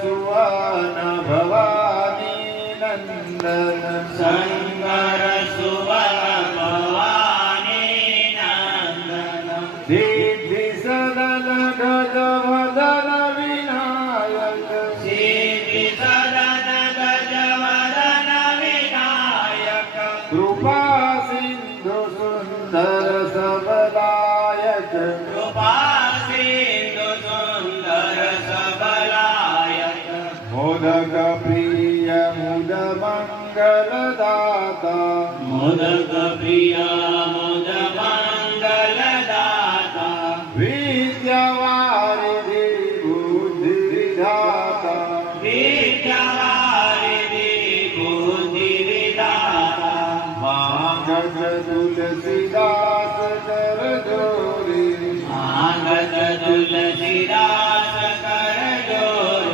सुवन भवानी नंदन शंकर सुवन भवानी नंदन सिद्धि सदन गजवदन विनायक सिद्धि सदन गजवदन विनायक कृपा सिंधु सुंदर सबलायक कृपा सिंधु सुंदर सबलायक मोदक प्रिय मुद मंगल दाता मोदक प्रिय